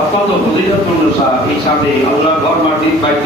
অত্যন্ত ফজিলতপূর্ণ সাদ। এই সাথে আল্লাহর ঘর মাটির পাইতে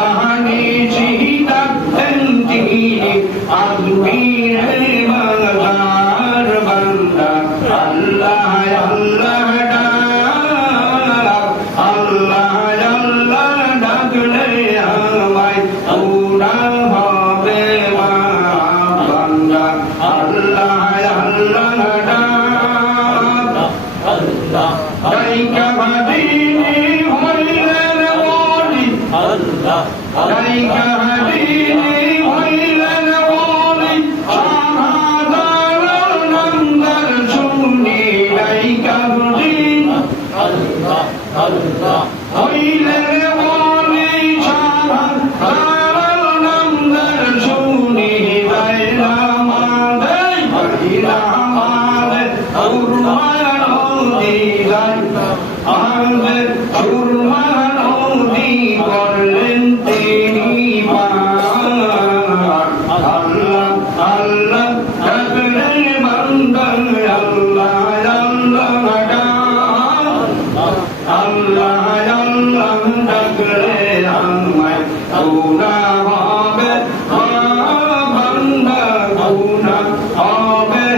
আল্লাহ নিশিতা তন্তিনি আজমিরে মাজার বান্দা আল্লাহ আল্লাহ ডাক আল্লাহ আল্লাহ ডাকলে আমায় পুরা হবে মা বান্দা আল্লাহ আল্লাহ ডাক আল্লাহ দাইকা ভাদিনী হইলেন ওলি আল্লাহ দাইকা ভাদিনী হইলেন ওলি শাহাদার নামদার শুনি দাইকা ভাদিনী আল্লাহ আল্লাহ হইলেন ওলি শাহাদার নামদার শুনি দাইলা মাদে বাহিরা মাদে উরমানো দিলাই আমাদের সুরমানো দি করলেন তিনি আল্লাহ আল্লাহ ডাকলে বান্দা আল্লাহ আল্লাহ আল্লাহ আল্লাহ ডাকলে আমায় গুনাহ হবে বান্দা গুনাহ হবে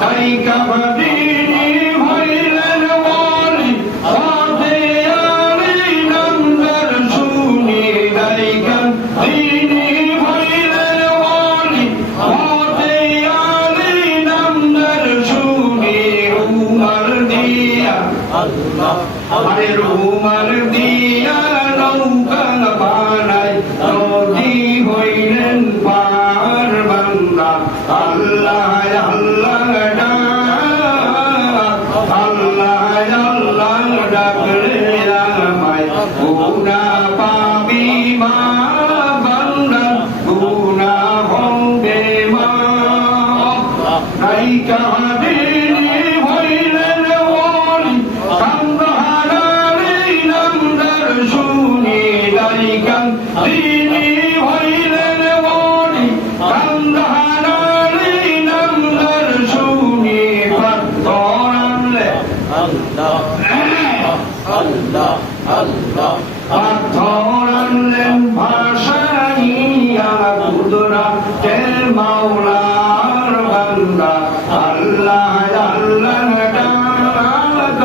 দাইকা ভাদিনী হইলেন ওলি ফাতেহারি নামদার শুনি দাইকা ভাদিনী হইলেন ওলি ফাতেহারি নামদার শুনি রুমাল দিয়া আল্লাহ আরে রুমাল দিয়া নৌকা বানাই নদী হইলেন পার বান্দা আল্লাহ আল্লাহ আল্লাহ আল্লাহ ডাকলে আমায় গুনাহ পাবি মা বান্দা গুনাহ হবে মা দাইকা ভাদিনী হইলেন ওলি কান্দাহারি নামদার শুনি দাইকা ভাদিনী হইলেন ওলি কান্দাহারি নামদার শুনি পাথর আনলে আল্লাহ আল্লাহ আল্লাহ পাথর আনলেন ভাসাইয়া কুদরতে মাওলার বান্দা আল্লাহ আল্লাহ ডাক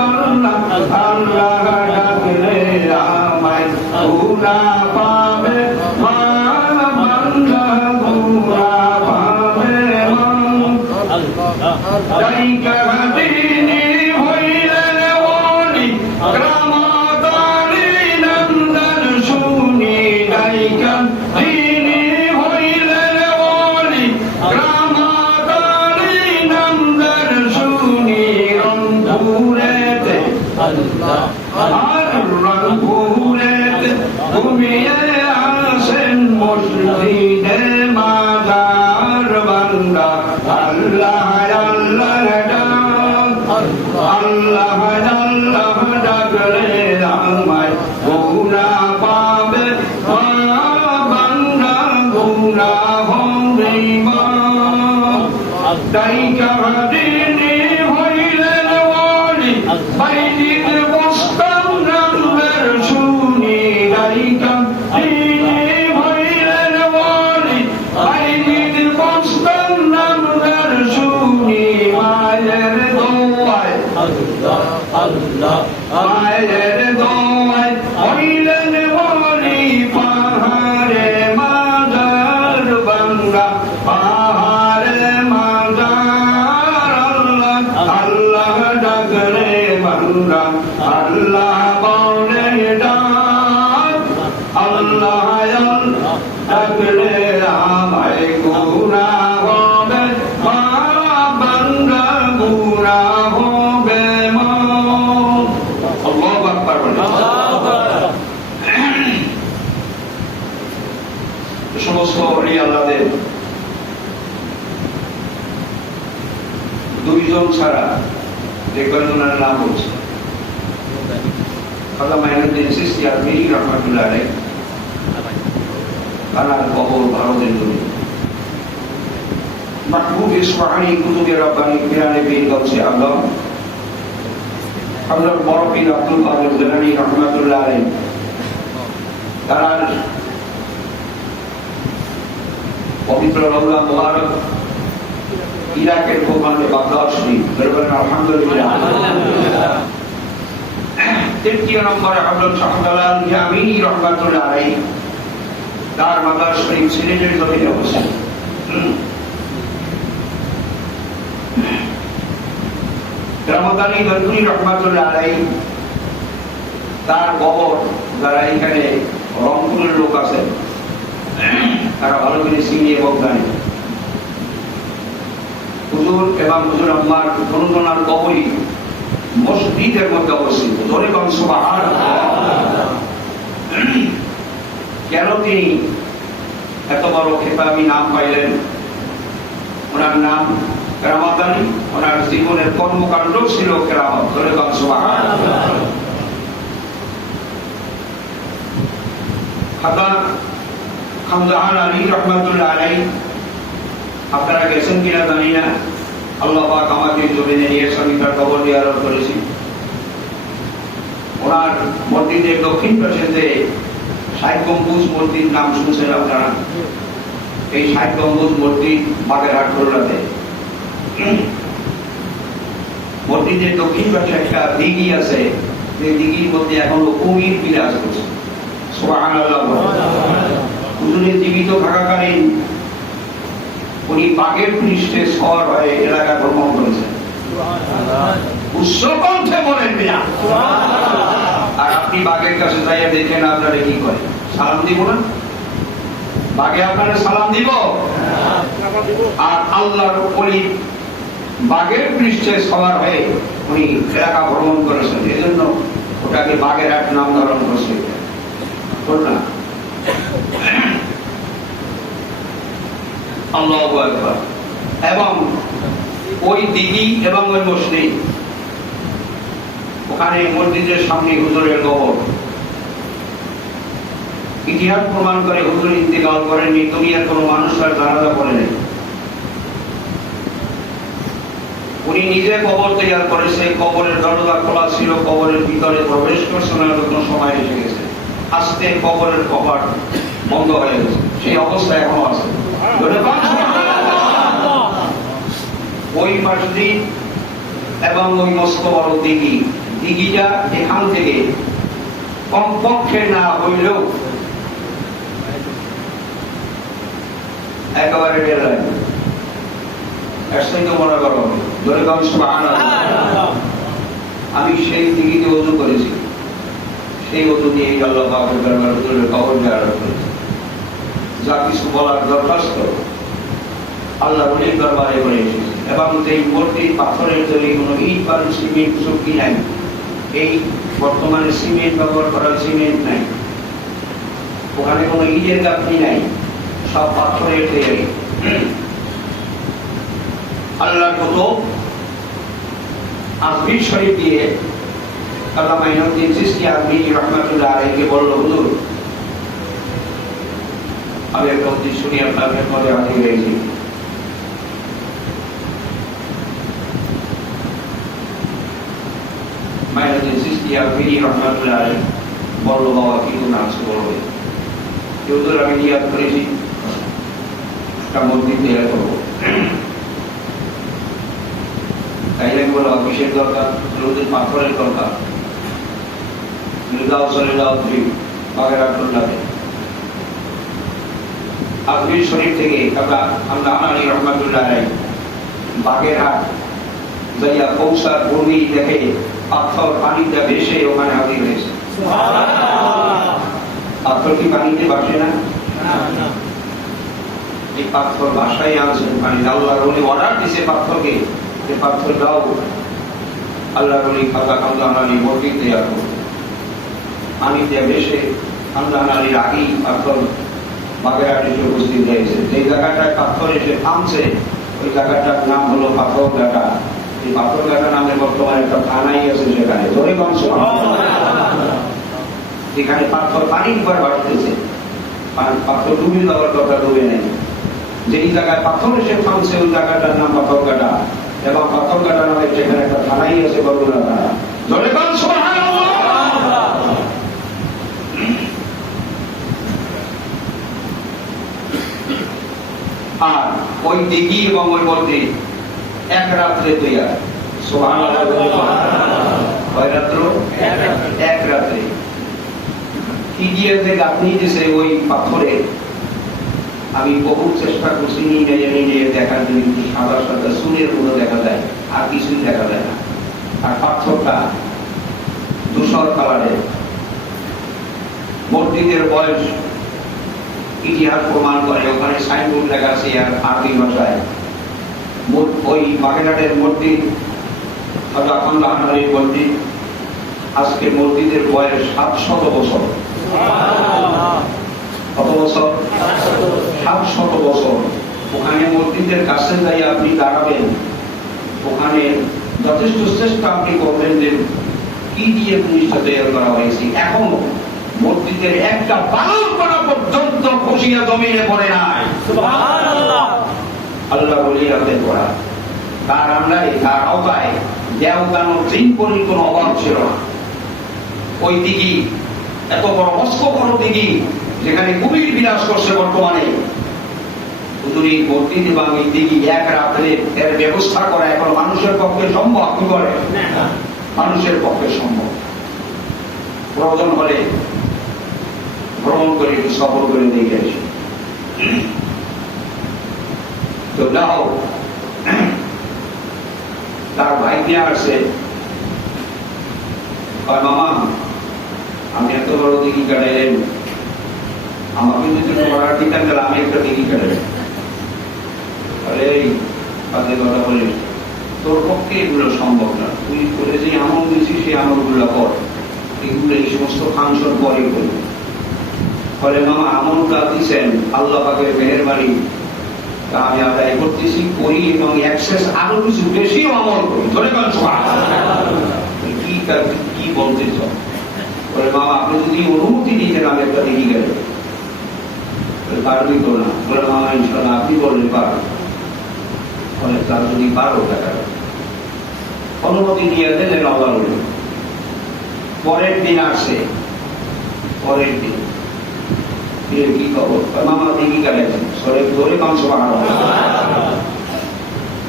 আল্লাহ ডাকলে আমায় গুনাহ পাবে মা বান্দা গুনাহ পাবে মা দাইকা ভাদিনী হইলেন ওলি গ্রামাতারি নামদার শুনি দাইকা ভাদিনী হইলেন ওলি গ্রামাতারি নামদার শুনি রংপুরেতে আল্লাহ আর রংপুরেতে ঘুমিয়ে আসেন মসজিদে মাজার বান্দা আল্লাহ আল্লাহ ডাক আল্লাহ আল্লাহ ডাকলে আমায় গুনাহ পাবে বান্দা গুনাহ হবে মা দাইকা ভাদিনী হইলেন ওলি বাইজিদ বস্তাম নামদার শুনি দাইকা ভাদিনী হইলেন ওলি বাইজিদ বস্তাম নামদার শুনি মায়ের দোয়ায় আল্লাহ আল্লাহ মায়ের দোয়ায় হইলেন ওলি পাহাড়ে মাজার বান্দা পাহাড়ে মাজার আল্লাহ আল্লাহ ডাকলে বান্দা আল্লাহ বলে ডাক আল্লাহ আল্লাহ ডাকলে আমায় গুনাহ হবে মা বান্দা গুনাহ হবে মা আল্লাহু আকবার সমস্ত ওলিয়া আল্লাহদের দুইজন ছাড়া দেখবেন ওনার নাম হচ্ছে খাজা মাইনুদ্দিন চিশতি আজমিরি রহমাতুল্লাহ আলাইহ আনার কবর ভারতের জমি মাহবুব ইসমাইলি কুতুবে রব্বানি পিরানে পীর গাউসে আজম হযরত বড় পীর আব্দুল কাদের জিলানী রহমাতুল্লাহ আলাইহ তারা পবিত্র রওজা মুবারক ইরাকের ভূখণ্ডে বাগদাদ শরীফ, বলেন আলহামদুলিল্লাহ। তৃতীয় নম্বরে হযরত শাহজালাল জামিনী রাহমাতুল্লাহ আলাইহি, তার মাজার শরীফ সিলেটের জমিনে অবস্থিত। রহমত আলী গনপুরি রহমাতুল্লাহ আলাইহি, তার কবর, যারা এখানে রংপুরের লোক আছে তারা ভালো করে চিনি এবং জানে, হুজুর এবং হুজুর আম্মার অনুদানার কবরই মসজিদের মধ্যে অবস্থিত। ধরে কোন সুবহানাল্লাহ। কেন তিনি এত বড় খেতাবি নাম পাইলেন? ওনার নাম কেরামত আলী, ওনার জীবনের কর্মকাণ্ড ছিল কেরামত। ধরে কোন সুবহানাল্লাহ। খাজা খানজাহান আলী রহমাতুল্লাহ আলাইহি, আপনারা গেছেন কিনা জানি না, আল্লাহ পাক আমাকে জমিনে নিয়ে আমি তার কবর জিয়ারত করেছি। ওনার মসজিদের দক্ষিণ পাশে যে ৬০ গম্বুজ মসজিদ নাম শুনছেন আপনারা? এই ৬০ গম্বুজ মসজিদ বাগেরহাট খুলনাতে। মসজিদের দক্ষিণ পাশে একটা দিঘি আছে, যে দিঘির মধ্যে এখনো কুমির বিরাজ করছে। সুবহানাল্লাহ। হুজুরের জীবিত থাকাকালীন উনি বাঘের পৃষ্ঠে সওয়ার হয়ে এলাকা ভ্রমণ করেছেন। উচ্চকণ্ঠে বলেন বিনা। আর আপনি বাঘের কাছে যাইয়া দেখেন আপনারা কি করে? সালাম দিব না? বাঘে আপনারা সালাম দিব? আর আল্লাহর ওলি বাঘের পৃষ্ঠে সওয়ার হয়ে উনি এলাকা ভ্রমণ করেছেন, এজন্য ওটাকে বাগেরহাট নাম ধারণ করছে। আল্লাহু আকবার। এবং ওই দিঘি এবং ওই মসজিদ, ওখানে মসজিদের সামনে হুজুরের কবর। ইতিহাস প্রমাণ করে হুজুর ইন্তেকাল করেননি, দুনিয়ার কোনো মানুষ আর জানাজা করে নেই। উনি নিজে কবর তৈরি করেছে, কবরের দরজা খোলা ছিল, কবরের ভিতরে প্রবেশ করছে না, কোনো সময় এসে গেছে, আস্তে কবরের কপাট বন্ধ হয়ে গেছে, সেই অবস্থা এখনো আছে। ওই মসজিদ এবং ওই মস্ত বড় দিঘি, দিঘিটা এখান থেকে কমপক্ষে না হইলেও একেবারে বেলায় মনে করো। ধরে কারণ আমি সেই দিঘিতে ওযু করেছি, সেই ওযু নিয়ে আল্লাহ পাকের দরবারে হুজুরের কবর জিয়ারত করেছি। যা কিছু বলার দরখাস্ত আল্লাহ ওলির দরবারে করে এসেছি। এবং এই মূর্তি পাথরের তৈরি, কোনো ইট বালু সিমেন্ট শক্তি নাই। এই বর্তমানে সিমেন্ট ব্যবহার করার সিমেন্ট নাই, ওখানে কোনো ইটের গাঁথনি নাই, সব পাথরের তৈরি। আল্লাহর কত আজমির শরীফ দিয়ে আল্লাহ মাইনুদ্দিন চিশতি আজমিরি রহমাতুল্লাহ আলাইহি বলল, হুজুর আমি একটা উদ্দেশ্য শুনি আপনার খেদমতে হাজির হয়েছি। মাইনুদ্দিন চিশতি আজমিরি রহমাতুল্লাহ আলাইহি বলল, বাবা কি গুণ আছে বলবে? হুজুর আমি নিয়াত করেছি একটা মসজিদ তৈরি করবো। তাইলে বলো কিসের দরকার? পাথরের দরকার। আজমির শরীফ থেকে বাগেরহাট যাইয়া কৌসার ভূমি দেখে পাথর পানিতে ভেসে ওখানে হাজির হয়েছে। পাথর কি পানিতে ভাসে না? এই পাথর ভাষায় আনছেন পানি। আল্লাহর ওলি অর্ডার দিছে পাথরকে, পাথর দাও, আল্লাহর ওলি খাজা খানজাহান আলী মসজিদ তৈরি করো। পানিতে ভেসে খানজাহান আলীর আগেই পাথর বাগেরহাটে এসে উপস্থিত হয়েছে। যে জায়গাটায় পাথর এসে থামছে ওই জায়গাটার নাম হলো পাথরঘাটা। এই পাথরঘাটা নামে বর্তমানে একটা থানাই আছে সেখানে। ধরে বংশ যেখানে পাথর পানির উপর ভাসতেছে, পাথর ডুবে যাওয়ার কথা ডুবে নেই। যেই জায়গায় পাথর এসে থামছে ওই জায়গাটার নাম পাথরঘাটা, এবং পাথরঘাটা নামে সেখানে একটা থানাই আছে বগুড়া থানা। ধরে বংশ আর ওই দিঘি এবং ওই মসজিদ এক রাত্রে তৈরি। সুবহানাল্লাহ। কয় রাত্র? এক রাত্রে। কি দিয়ে যে গাঁথনি দিছে ওই পাথরে, আমি বহু চেষ্টা করছি নিজে দেখার জন্য, কিন্তু সাদা সাদা চুনের মতো দেখা যায়, আর কিছুই দেখা যায় না। আর পাথরটা ধূসর কালারের। মসজিদের বয়স ইতিহাস প্রমাণ করে, ওখানে সাইনবোর্ড লেখা আছে আর আরবি ভাষায়। ওই বাগেরহাটের মসজিদ, মসজিদ, আজকে মসজিদের বয়স 700 বছর। কত বছর? 700 বছর। ওখানে মসজিদের কাছে যাই আপনি দাঁড়াবেন, ওখানে যথেষ্ট চেষ্টা আপনি করবেন যে কি দিয়ে জিনিসটা তৈরি করা হয়েছে। এখন মসজিদের একটা বালক করা পর্যন্ত খসিয়া জমিনে পড়ে নাই। আল্লাহ বলি রাতের পড়া তার আন্ডারে, তার আওতায় দেওগানো ট্রিনপনির কোন অভাব ছিল না। ওই দিঘি এত বড় মস্ত বড় দিঘি, যেখানে কুমির বিরাজ করছে বর্তমানে। হুজুরি মসজিদ এবং এই দিঘি এক রাত্রে এর ব্যবস্থা করা এখন মানুষের পক্ষে সম্ভব? কি করে? মানুষের পক্ষে সম্ভব। প্রয়োজন হলে ভ্রমণ করে একটু সফর করে দেখে আসি। তো যাও, তার ভাই নিয়ে আসছে, মামা আমি এত বড় দিঘি কাটাইলেন, আমাকে যদি পড়ার দিতাম তাহলে আমি একটা দিঘি কাটাই। আরে বাজে কথা বলিস, তোর পক্ষে এগুলো সম্ভব না। তুই করে যে আমল দিয়েছিস সেই আমলগুলো কর, এগুলো এই সমস্ত ফাংশন পরে করবি। ফলে মামা আমলটা দিচ্ছেন আল্লাহ পাকের মেহেরবানি, তা আমি আদায় করতেছি, করি এবং এক্সেস আরো কিছু বেশি আমল করি। ধরে কি বলতেছ? বলে মামা আপনি যদি অনুমতি দিতেন আমি একটা দিঘি গেলে। পারবি তো না? বলে মামা ইনশাল্লাহ আপনি বললে পারো। বলে তার যদি পারো টাকা অনুমতি দিয়ে দেন। আবার পরের দিন আসে, পরের দিন কি খবর? মামা দিঘি কাটাইছেন, সরে ধরে মাংস বানানো।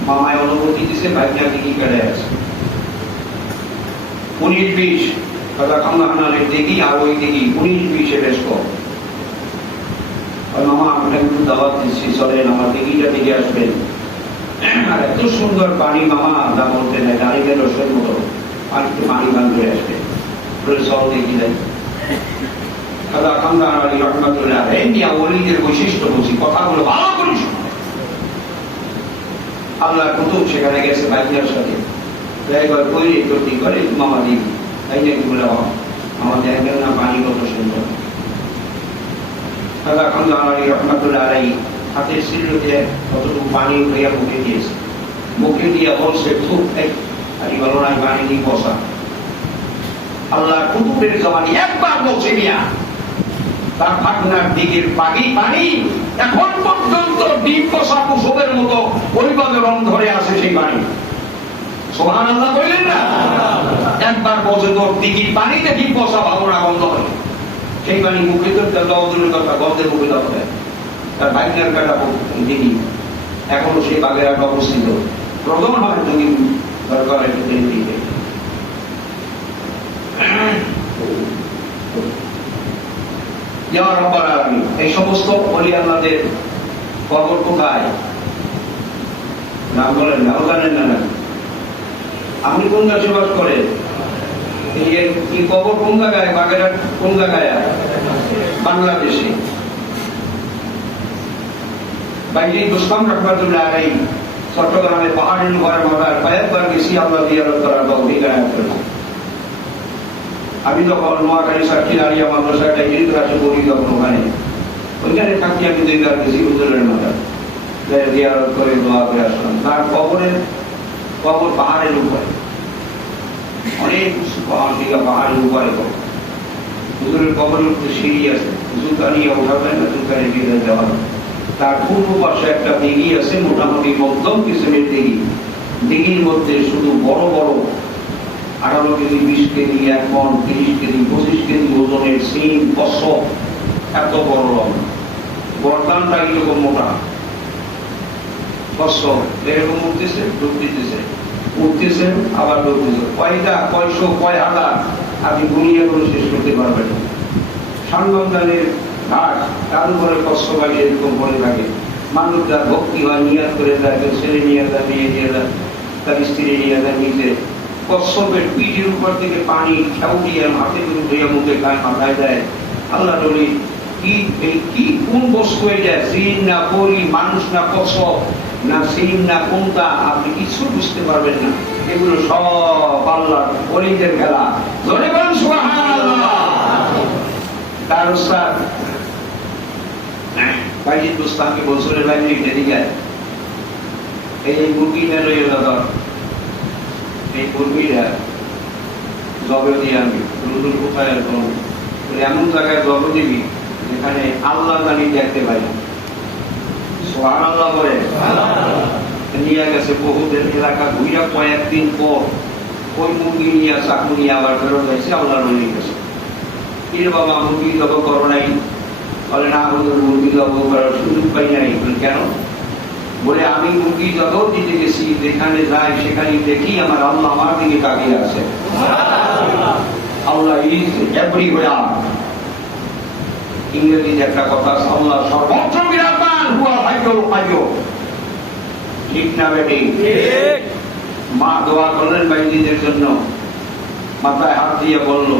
মামায় অনুমতি দিছে, ভাইটা দিঘি কাটাই আছে। 19-20 কথা খামগাহানালের দিঘি আর ওই দিঘি 19-20 বেশ কম। মামা আপনাকে একটু দাওয়াত দিচ্ছি, চলেন আমার দিঘিটা দিকে আসবেন। আর এত সুন্দর পানি মামা, যা বলতে নেই দাঁড়িয়ে রসের মতো, আর একটু পানি বান করে আসবে। চল দেখি যাই। বৈশিষ্ট্য বলছি, কথাগুলো ভালো করিস। আল্লাহ কুতুব সেখানে গেছে ভাইদের সাথে, করে মামা দিবি তাই নাকি বলে আমার দেখবেন না পানি কত সুন্দর। রহমতুল্লাহ আলাই হাতের সিলতে কতটুকু পানি হইয়া মুখে দিয়েছে, মুখে দিয়ে বলছে খুব খালি বলো না পানি দিয়ে বসা। আল্লাহ কুতুবের জমানি একবার বলছে মিয়া, তার ভাগনার দিকের পানি এখন পর্যন্ত ডিম কষা কুসুমের মতো ওইভাবে রং ধরে আছে সেই পানি। সুবহানাল্লাহ বললেন না? একবার বসে তোর দিঘির পানিতে ডিম কষা ভালো না গন্ধ হয়, সেই পানি মুখে তো দূরের কথা গন্ধের মুখে দেওয়া হয়। তার ভাগনার কাটা দিঘি এখনো সেই বাগেরহাট অবস্থিত। প্রথম হয় যদি দরকার দিকে এই সমস্ত অলি আল্লাহদের কবর কোথায়? নাম বলেন, নাম জানেন না? আপনি কোন দেশে বাস করেন? এই কবর কোন জায়গায়? বাগেরহাট কোন জায়গায়? বাংলাদেশে। বাইরে দোস্তাম রহমতুল্লাহ আলাই চট্টগ্রামের পাহাড়ের ঘরের মাথায় কয়েকবার গেছি আল্লাহ জিয়ারত করার তৌফিক আনায়ত করলাম। আমি তখন নোয়াখালী সাক্ষী নারিয়া মাদ্রাসা একটা হিন্দুরাশে পড়ি, তখন ওইখানে থাকি আমি দুইবার গেছি হুজুরের মাথায় জিয়ারত করে দোয়া করে আসলাম। তার কবর পাহাড়ের উপরে, অনেক পাহাড়ের উপরে হুজুরের কবরের উপরে সিঁড়ি আছে, জুতা নিয়ে উঠাবেন না, জুতা রেখে দেওয়া। তার পূর্ব পাশে একটা দিঘি আছে, মোটামুটি মধ্যম কিসেমের দিঘি। দিঘির মধ্যে শুধু বড় বড় 18 কেজি, 20 কেজি, 1 মণ, 30 কেজি, 25 কেজি ওজনের সিম, কচ্ছপ, এত বড় রং, গর্দানটা এরকম মোটা। কচ্ছপ এরকম উঠতেছে, ডুব দিতেছে, উঠতেছে, আবার ডুব দিতেছে। কয়টা, কয়শো, কয় হাজার আপনি গুনিয়ে করে শেষ করতে পারবেন না। সানবন্ধানের ঘাট, তার উপরে কচ্ছপ আসে এরকম পড়ে থাকে। মানুষ যার ভক্তি হয়, নিয়াত করে যায়, কেউ ছেলে নিয়ে যায়, মেয়ে নিয়ে যায়, তার স্ত্রী নিয়ে যায় নিচে। কচ্ছপের পিঠের উপর থেকে পানি খেউ দিয়ে হাতে ধুয়ে মুখে খায়, মাথায় দেয়। আল্লাহ বলি কি কোন বস্তু এটা, জিন না পরি, মানুষ না কচ্ছপ না সিন না কোনটা, আপনি কিছু বুঝতে পারবেন না। এগুলো সব আল্লাহর ওলিদের খেলা। ধরে বলেন সুবহানাল্লাহ। তার উস্তাদ বাইজিদ বুস্তানকে বছরের বাইরে লিখে যায়, এই মুরগি না রয়ে দাদা, এই মুরগিরা জবে দিয়ে আমি রুদুর কোথায় এমন জায়গায় জব দিবি যেখানে আল্লাহ জানি দেখতে পাই না। সুবহানাল্লাহ বলে নিয়ে গেছে বহুদের এলাকা ঘুরিয়া কয়েকদিন পর ওই মুরগি নিয়ে চাকু নিয়ে আবার ফেরত যাইছে, আল্লাহ নিয়ে গেছে। এর বাবা মুরগি জব করো নাই? বলে না, ওদের মুরগি জব করার সুযোগ পাই নাই। কেন? বলে আমি মুরগি জব দিতে গেছি, যেখানে যাই সেখানে দেখি আমার আল্লাহ আমার দিকে তাকিয়ে আছে। আল্লাহ ইজ এভরিওয়্যার। ইংরেজিতে একটা কথা, আল্লাহ সর্বত্র বিরাজমান, হুয়া হাইয়ুল কাইয়ুম। ঠিক না বেটি? ঠিক। মা দোয়া করলেন বাইজিদের জন্য, মাথায় হাত দিয়ে বলল,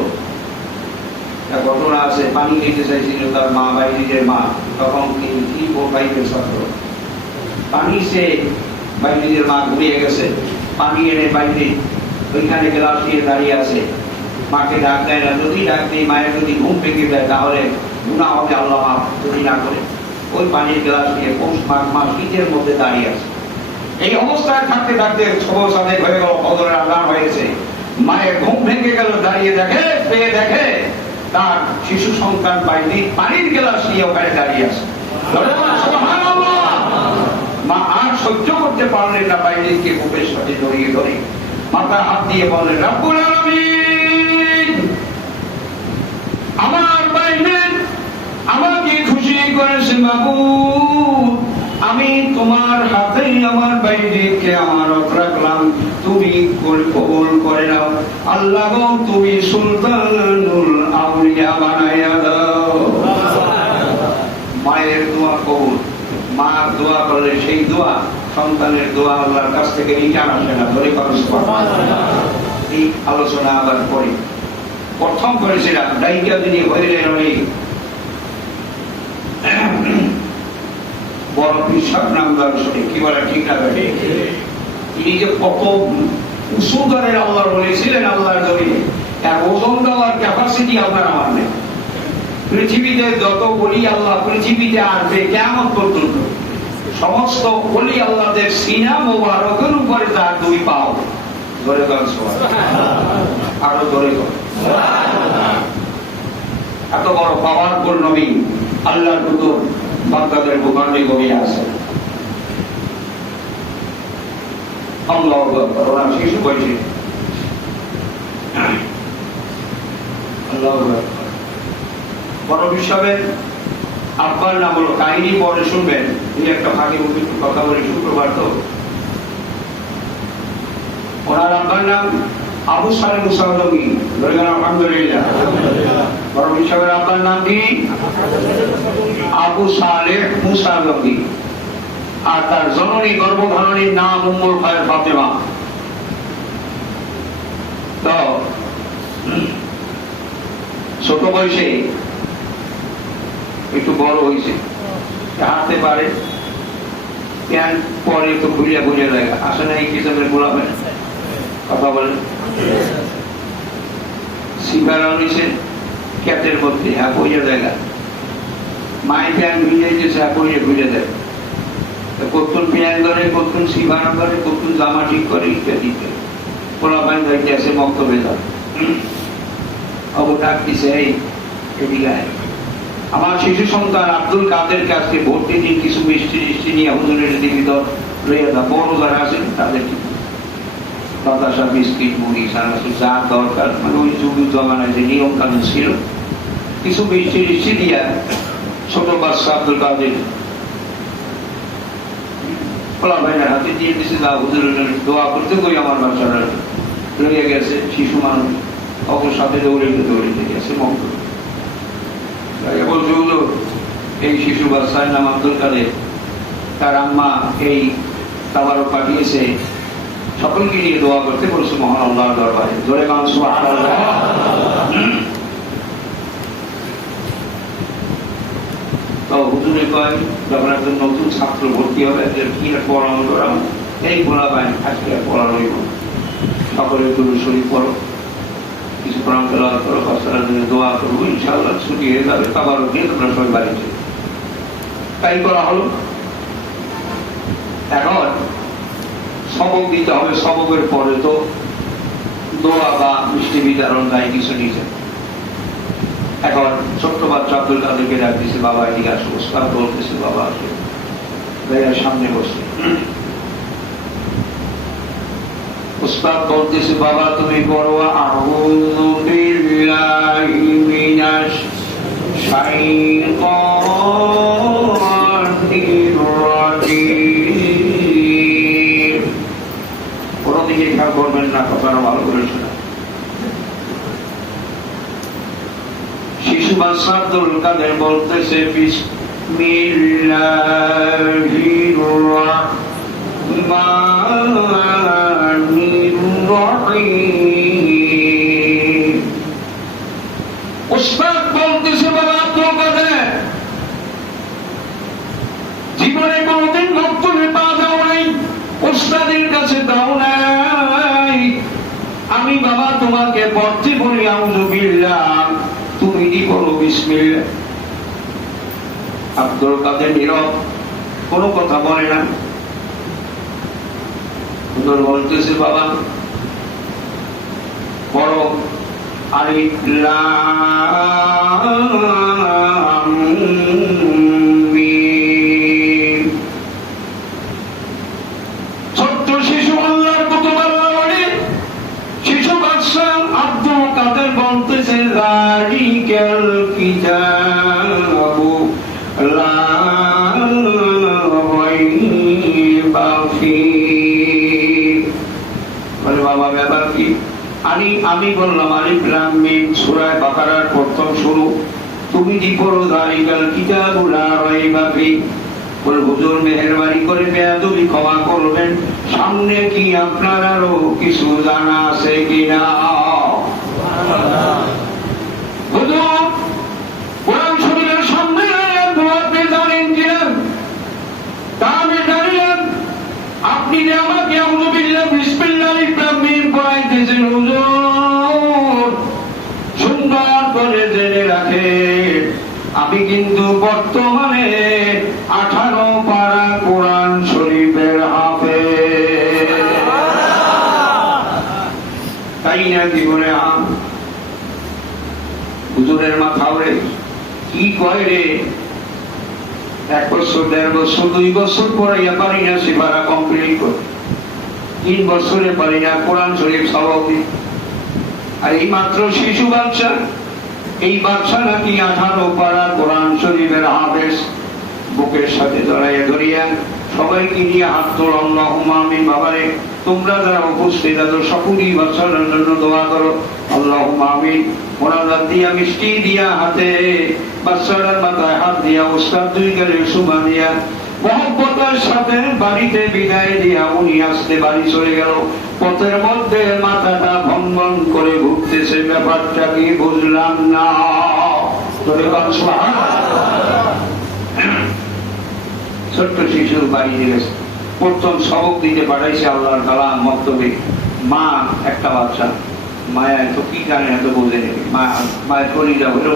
একটা ঘটনা আছে, পানি খেতে চাইছিল তার মা, বাইজিদের মা, তখন কি বাইকের ছাত্র পানি সে বাইজিদের মা ঘুরিয়ে গেছে, পানি এনে বাইজি ওইখানে গ্লাস দিয়ে দাঁড়িয়ে আছে। মাকে ডাক দেয় না, যদি ডাক দিই মায়ের যদি ঘুম ভেঙে দেয় তাহলে গুনাহ হবে, আল্লাহ মাফ যদি না করে। ওই পানির গ্লাস নিয়ে পৌষ মাঘ মাস শীতের মধ্যে দাঁড়িয়ে আছে। এই অবস্থায় থাকতে থাকতে সবল সাথে হয়ে গেল, ফজরের আযান হয়েছে। মায়ের ঘুম ভেঙে গেল, দাঁড়িয়ে দেখে, পেয়ে দেখে তার শিশু সন্তান বাইজি পানির গ্লাস নিয়ে ওখানে দাঁড়িয়ে আছে। মা আর সহ্য করতে পারলেন না, বাইজিকে বুকের সাথে জড়িয়ে ধরে মাথায় হাত দিয়ে বললেন, রব্বুল আলামিন, আমার বাইজি আমাকে খুশি করেছে মাবুদ, আমি তোমার হাতে আমার বাইজিকে আমানত রাখলাম, তুমি কবুল করে নাও। আল্লাহ গো, তুমি সুলতানুল আউলিয়া বানাইয়া দাও। মায়ের দোয়া কবুল। মা দোয়া করলে সেই দোয়া, সন্তানের দোয়া আল্লাহর কাছ থেকে রিটার্ন আসে না। ধরে পারো এই আলোচনা আবার পরে প্রথম করেছিলাম, দায়িকা তিনি হইলেন অনেক বড় বিশ্বাস নামদার শরীর, কি বলে ঠিক না? তিনি যে কত উসুদারের আল্লাহর বলেছিলেন, আল্লাহর জমিনে তার ওজন দেওয়ার ক্যাপাসিটি আপনার আমার নেই। পৃথিবীতে যত বলি আল্লাহ পৃথিবীতে আসবে কিয়ামত পর্যন্ত, সমস্ত বলি আল্লাহদের সিনা মোবারকের উপরে তার দুই পাও। ধরে গেল আরো ধরে গেল। এত বড় পাওয়ারফুল নবী আল্লাহর কুতুব বাগদাদের ভূখণ্ডে ঘুমিয়ে আছে। আল্লাহু আকবার। ওরা শিশু বয়সে, আল্লাহু আকবার। বড় বিশ্বের আব্বার নাম হলো, কাহিনী পরে শুনবেন। তিনি একটা ফাঁকে একটু কথা বলে শুক্রবার তো। ওনার আব্বার নাম আবু সালেহ মুসালমি। ধরে গেল আলহামদুলিল্লাহ। বড় বিশ্বের আব্বার নাম কি? আবু সালেহ মুসালমি। আর তার জননী গর্ভধারণীর নাম উম্মুল খায়ের ফাতেমা। তো ছোট বয়সে একটু বড় হয়েছে, হাঁটতে পারে, প্যান্ট পরে তো ঘুরিয়া ঘুরিয়া জায়গা আসে না। এই কিসবের গোলাপের কথা বলেন, সিঙ্গারা রয়েছে ক্যাটের মধ্যে, হ্যাঁ পইয়া জায়গা, মায়ের প্যান্ট ভিজে যেছে, হ্যাঁ পইয়া ঘুরে দেয়। কতক্ষণ প্যান্ট ধরে, কতক্ষণ সিঙ্গারা করে, কতক্ষণ জামা ঠিক করে, ইত্যাদি ইত্যাদি। গোলাপান যাইতে আসে বক্তব্যে যান, অবটাক দিছে, এই এদিকে আমার শিশু সন্তান আব্দুল কাদের কাছে ভর্তি দিন কিছু মিষ্টি মিষ্টি নিয়ে হুজুরের ভিতর লইয়া দা। বড় যারা আছেন তাদের বাতাসা, বিস্কিট, মুড়ি, সারাসু যা দরকার, মানে ওই যুগ জমানায় যে নিয়ম কানুন ছিল, কিছু মিষ্টি মিষ্টি দিয়া ছোট বাচ্চা আব্দুল কাদের পোলা ভাইয়ের হাতে দিয়ে দিছে, যা হুজুরের জন্য দোয়া করতে কই আমার বাচ্চারা লইয়া গেছে। শিশু মানুষ অপর সাথে দৌড়িতে গেছে মন্ত্র বলছে, হুজুর এই শিশু বাচ্চার নাম আব্দুল কাদের, তার আম্মা এই তাবারক পাঠিয়েছে, সকলকে নিয়ে দোয়া করতে বলছে মহান আল্লাহর দরবারে। জোরে গান সুবহানাল্লাহ। তো হুজুরে কয়, যখন একজন নতুন ছাত্র ভর্তি হবে কি পড়ানো করাম, এই বলা পায় আজকে পড়ানো হইব, সকলে দুরূদ শরীফ পড়ো, কিছু কোরআন তেলাওয়াত করো, বাচ্চাদের জন্য দোয়া করবো, ইনশাআল্লাহ ছুটি হয়ে যাবে, তাবারক নিয়ে তোমরা সবাই বাড়িতে। তাই করা হলো। এখন সবক দিতে হবে, সবকের পরে তো দোয়া বা মিষ্টি বিতরণ তাই কিছু নিচে। এখন ছোট্ট বাচ্চা আব্দুল কাদেরকে ডাক দিছে, বাবা এদিকে আসো। ওস্তাদ বলতেছে, বাবা আসো, ভাইয়া সামনে বসে। ওস্তাদ বলতেছে, বাবা তুমি পড়ো আউযু বিল্লাহি মিনাশ শাইতানির রাজিম। কোনো দিকে খেয়াল করবেন না, কথাটা ভালো করে শোনা। শিশু বাচ্চা আব্দুল কাদের বলতেছে, বিসমিল্লাহির রাহমানির রাহিম। উস্তাদ বলতেছে, বাবা আব্দুল কাদের জীবনে কোনদিন মক্তবে পা দাও নাই, উস্তাদের কাছে দাও নাই। আমি বাবা তোমাকে পড়তে বলি আউযু বিল্লাহ, তুমি কি করো বিসমিল্লাহ। আব্দুল কাদের নীরব, কোনো কথা বলে না। হুজুর বলতেছে, বাবা পড়ো আলিফ লাম মিম। ছোট্ট শিশু আল্লাহর কুতুব আল্লাহ বলে, শিশু বাদশা আব্দুল কাদের বলতেছে, যালিকাল কিতাবু লা রাইবা ফীহ। বলে বাবা ব্যাপার কি? আমি বললাম আলিফ লাম মিম সূরা বাকারার প্রথম শুরু, তুমি কি পড়ো যালিকাল কিতাবু লা রাইবা ফীহ। বলে হুজুর মেহেরবানি করে বেয়াদবি ক্ষমা করবেন, সামনে কি আপনার আরো কিছু জানা আছে কিনা? হুজুর কোরআন শরীফের সামনে আপনি জানেন কিনা? তা আমি জানিলাম, আপনি যে আমাকে আউযু বিল্লাহি বিসমিল্লাহ আলিফ লাম মিম পড়াইতেছেন হুজুর, সুন্দর করে জেনে রাখেন, আমি কিন্তু বর্তমানে 18 পারা কোরআন শরীফের হাফেজ। তাই না জীবনে হুজুরের মাথা ওরে কি কয় রে, 1 বছর 1.5 বছর 2 বছর পড়াইয়া পারি না সে পারা কমপ্লিট করে, 3 বছরে পারি না কোরআন শরীফ সবক। আর এই মাত্র শিশু বাচ্চা, এই বাচ্চা নাকি 18 পারা কোরআন শরীফের হাফেজ। বুকের সাথে জড়াইয়া ধরিয়া সবাইকে নিয়ে হাত তোল, আল্লাহুম্মা আমিন। বাবারে তোমরা যারা উপস্থিত আছো সকলেই বাচ্চাদের জন্য দোয়া করো, আল্লাহুম্মা আমিন। মোনাজাত দিয়া মিষ্টি দিয়া হাতে বাচ্চাটার মাথায় হাত দিয়া উস্তাদ 2 গালে সুমা দিয়া মহব্বতের সাথে বাড়িতে বিদায় দিয়া উনি আসতে বাড়ি চলে গেল। পথের মধ্যে মাথাটা ভন ভন করে ঘুরতেছে, ব্যাপারটা কি বুঝলাম না। ছোট্ট শিশু বাড়ি গেছে, প্রথম সবক দিতে পাঠাইছে আল্লাহর কালাম মক্তবে। মা একটা বাচ্চা, মায়া এত কি জানে, এত বোঝে মায়ের কলিজা হলো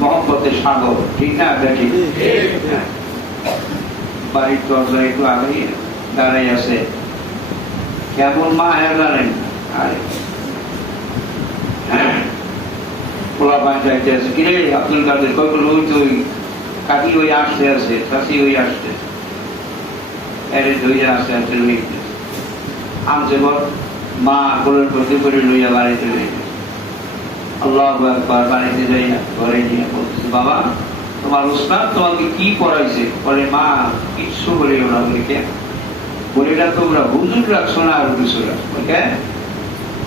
মহব্বতের সাগর, ঠিক না? দেখি বাড়ির দরজা একটু আগে দাঁড়াই আছে, কেমন মা জানেন। পোলা পাঁচ যাইতে আছে, কিরে আব্দুল কাদের কই বল, ওই তো কাকি ওই আসতে আছে, কাশি ওই আসতে এরে ধইয়া আসতে আসতে লইতে আমছে বল। মা কোলের প্রতি করে লইয়া বাড়িতে লইয়া আল্লাহু আকবার, বাড়িতে যাইয়া ঘরে নিয়ে বলতেছে, বাবা তোমার উস্তাদ তোমাকে কি পড়াইছে? বলে মা কিচ্ছু বলিও না। বলি কেন? বলে এটা তোমরা হুজুর রাখছো না আর কিছু রাখছো?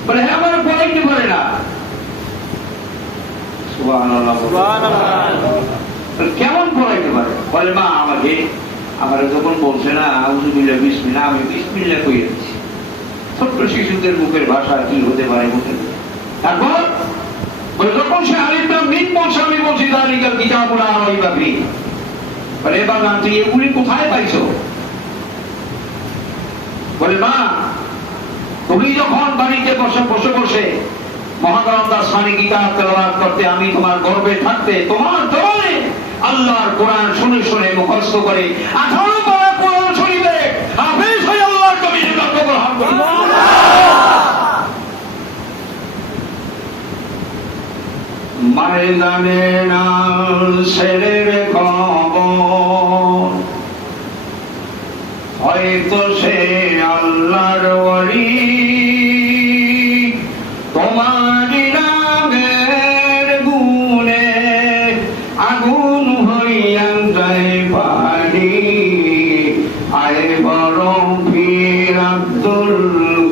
বলে হ্যাঁ আমার পড়াইতে পারে না। সুবহানাল্লাহ। কেমন পড়াইতে পারে? বলে মা আমার যখন বলছে না আউযুবিল্লাহ বিসমিল্লাহ, আমি বিসমিল্লাহ কই যাচ্ছি। ছোট্ট শিশুদের মুখের ভাষা কি হতে পারে বলতে। তারপর যখন সে আলিফ লাম মিম বলছে, আমি বলছি যালিকাল কিতাবু লা রাইবা ফীহি। বলে বাবা তুই এগুলি কোথায় পাইছো? বলে মা তুমি যখন বাড়িতে বসে মহাগ্রন্থ আসমানি কিতাব তেলাওয়াত করতে, আমি তোমার গর্বে থাকতে তোমার দলে আল্লাহর কোরআন শুনে শুনে মুখস্থ করে 18 পারা কোরআন শরীফে হাফেজ হয়ে আল্লাহর জমিনে জন্মগ্রহণ করি। মায়ে জানে না ছেলের খবর, হয়তো সে আল্লাহর ওলি। তোমার নামের গুণে আগুন হইয়া যায় পানি। আয় বরং পীর আব্দুল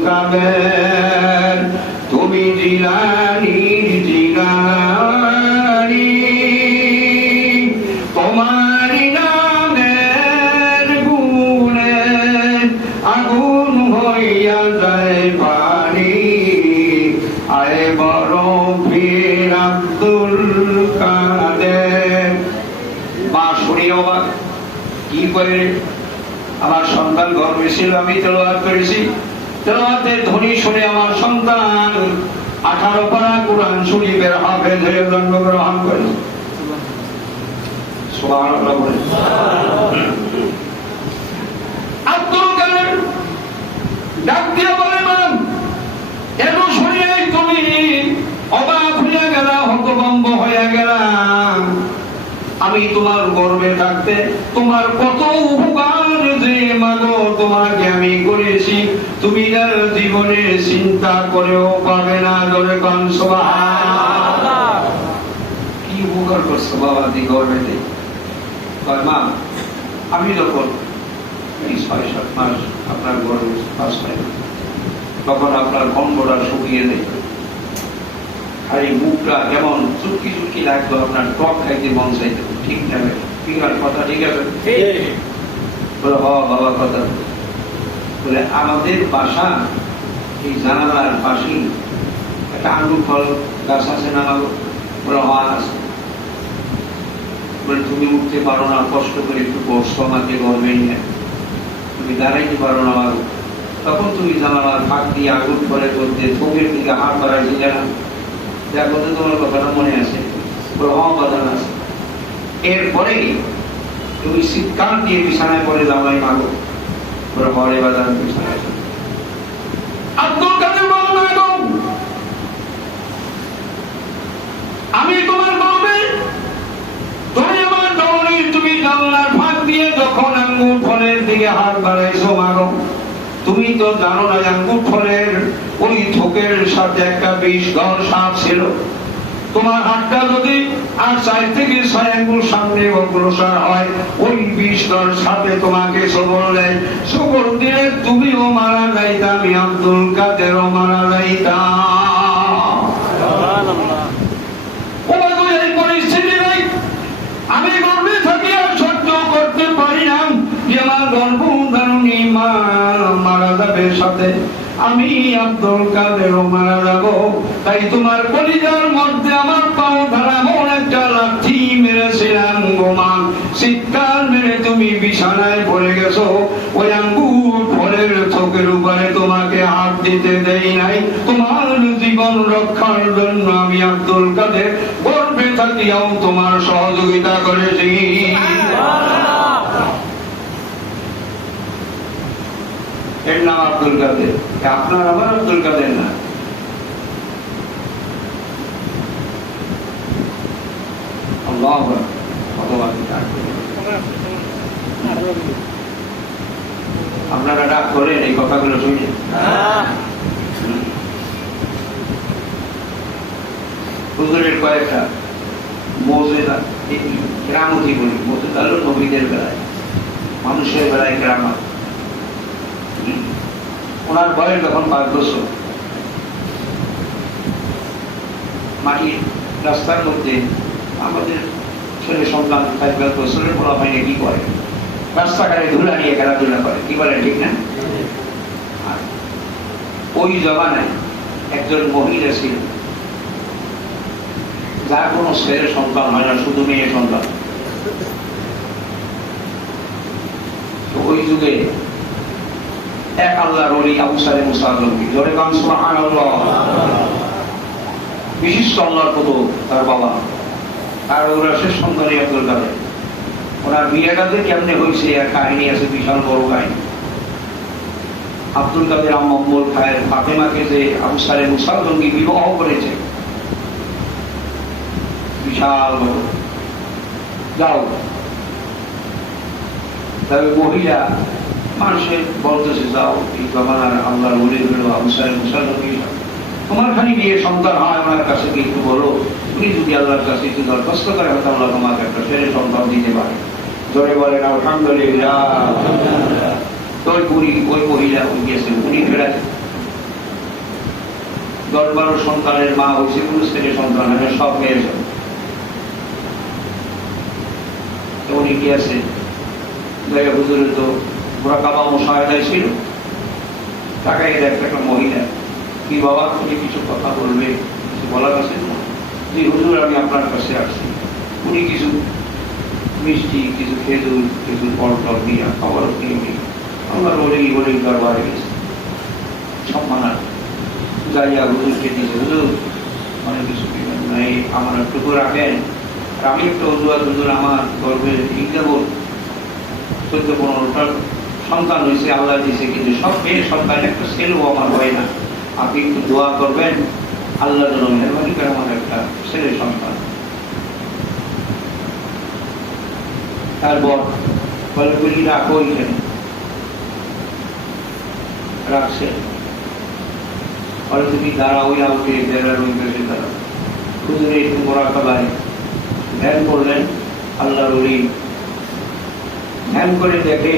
কাদের, তুমি জিলানীর জিলানী। তোমার নামের গুণে আগুন হইয়া যায় পানি। আয় বরং পীর আব্দুল কাদের। মা শুনিও বা কি করে আমার সন্তান গর্বে ছিল, আমি তেলাওয়াত করেছি। তেলাওয়াতের ধ্বনি শুনে আমার সন্তান 18 পারা কোরআন শরীফের হাফেজ হয়ে জন্মগ্রহণ করে। সুবহানাল্লাহ। আব্দুল কাদের ডাক দিয়ে বলে মা এত শুনে তুমি অবাক হইয়া গেলা, হতভম্ব হইয়া গেলাম। আমি তোমার গর্বে থাকতে তোমার কত উপকার যে মাগো তোমাকে আমি করেছি, তুমি তার জীবনে চিন্তা করেও পাবে না। জোরে কান সুবহানাল্লাহ। কি উপকার করছো বাবা দি গর্বেতে? মা আমি যখন এই 6-7 মাস আপনার গর্বে পাস পাই, তখন আপনার কণ্ঠটা শুকিয়ে দেয়, আর এই মুখটা কেমন চুটকি চুটকি লাগতো, আপনার টক খাইতে মন চাইতো। ঠিক না? ঠিক আছে কথা? ঠিক আছে বলে বাবা কথা। বলে আমাদের বাসা এই জানালার পাশেই একটা আঙ্গুর ফল গাছ আছে না? বলে আছে। বলে তুমি উঠতে পারো না, কষ্ট করে একটু বসো আমাকে গর্বে নিয়ে, তুমি দাঁড়াইতে পারো না। তখন তুমি জানালার ফাঁক দিয়ে আগুন ফলের মধ্যে থোকের দিকে হাত বাড়াইছে জানা। দেখো তো তোমার কথাটা মনে আছে? বাদান আছে। এরপরে তুমি শীতকাল দিয়ে বিছানায় পড়ে জামাই মাগো, হরে বাদান বিছানায়। আব্দুল কাদের বললাম আমি তোমার গর্বে, তুমি আমার দৌড়ে তুমি জানলার ফাঁক দিয়ে যখন আঙ্গুর ফলের দিকে হাত বাড়াইছো মাগো, তুমি তো জানো না আঙ্গুর ফলের ওই থোকের সাথে একটা বিষ গড় সাপ ছিল। তোমার হাতটা যদি আর 4 থেকে 6 আঙ্গুল সামনে অগ্রসর হয়, ওই বিষ গড় সাপে তোমাকে সবল দেয়। সবল দিলে তুমিও মারা যাইতা, আমি আব্দুল কাদেরও মারা যাইতাম। এই পরিস্থিতি নাই, আমি গর্বে থাকি আর সহ্য করতে পারি না যে আমার গর্ভধারণী মা মারা যাবে, সাথে আমি আব্দুল কাদেরও মারা যাব। তাই তোমার কলিজার মধ্যে আমার পাও ধরা মন একটা লাঠি মেরেছিলাম গো মা। চিৎকার মেরে তুমি বিছানায় পড়ে গেছো, ওই আঙ্গুর ফলের থোকের উপরে তোমাকে হাত দিতে দেই নাই। তোমার জীবন রক্ষার জন্য আমি আব্দুল কাদের গর্বে থাকিয়াও তোমার সহযোগিতা করেছি। এর নাম আব্দুল কাদের। আপনার আমার আব্দুল কাদের না। আপনারা ডাক করেন এই কথাগুলো শুনে? হুজুরের কয়েকটা মৌজেদা কেরামতি বলি, মতুল নবীদের বেলায়, মানুষের বেলায় কেরামত। ওনার বয়স যখন 5 বছর, মাটির রাস্তার মধ্যে আমাদের ছেলে সন্তান 5 বছরের বলা হয়নি কি করে, রাস্তাঘাটে ধুলা নিয়ে খেলাধুলা করে, কি বলে ঠিক না? ওই জমানায় একজন মহিলা ছিল, যার কোনো ছেলে সন্তান হয় না, শুধু মেয়ে সন্তান। ওই যুগে এক আল্লাহর ওলি আবু সালেহ মুসা আজমি, জোরে গান সুবহানাল্লাহ, বিশিষ্ট আল্লাহর কুতুব, তার বাবা, তার ওরা শেষ সন্তানই আব্দুল কাদের। ওনার বিয়েটাতে কেমনে হয়েছে এক কাহিনী আছে, বিশাল বড় কাহিনী। আব্দুল কাদের আম্মা উম্মুল খায়ের ফাতেমাকে যে আবু সালেহ মুসা আজমি বিবাহ করেছে, বিশাল বড়। যাও, তবে মহিলা মানুষের বলতেছে, যাও এই জমানার আল্লাহর ওলি হলো আবু সালেহ মুসা আজমি, তোমার খালি বিয়ে সন্তান হয়, ওনার কাছে কি একটু বলো, উনি যদি আল্লাহর কাছে একটু দরখাস্ত করে, হয়তো আল্লাহ তোমাকে একটা ছেলে সন্তান দিতে পারে। জোরে বলেন আলহামদুলিল্লাহ। ওই বুড়ি, ওই মহিলা গিয়েছেন, উনি ফেরাতে 10-12 সন্তানের মা হয়েছে, কোনো ছেলে সন্তান হয় না, সব মেয়ে। উনি গিয়েছেন, হুজুরে তো মুরাকাবা মুশাহাদায় ছিল, তাকে একটা মহিলা, কি বাবা তুমি কিছু কথা বলবে, কিছু বলার আছে? যে হুজুর আমি আপনার কাছে আসছি। উনি কিছু মিষ্টি, কিছু খেজুর, কিছু ফল টল দিয়ে খাবার কিনে আমার ওই দরবারে গেছে, সম্মানার যাইয়া হুজুরকে দিয়েছে, হুজুর অনেক কিছু নাই, আমার একটু রাখেন, আর আমি একটা হুজুর আমার গর্বে দেবো 14-15টা সন্তান হয়েছে, আল্লাহ দিয়েছে, কিন্তু সব মেয়ে সন্তান, একটা ছেলেও আমার হয় না, আপনি একটু দোয়া করবেন আল্লাহ যেন মেহরবানি করে আমার একটা ছেলে সন্তান। তারপর বলে বলি রাখো এখানে, রাখছে, বলে তুমি দাঁড়াও, ওই আউটে বেড়ার ওই পাশে দাঁড়াও। হুজুরে একটু মোরাকাবায় ধ্যান করলেন, আল্লাহর ওলি ধ্যান করে দেখে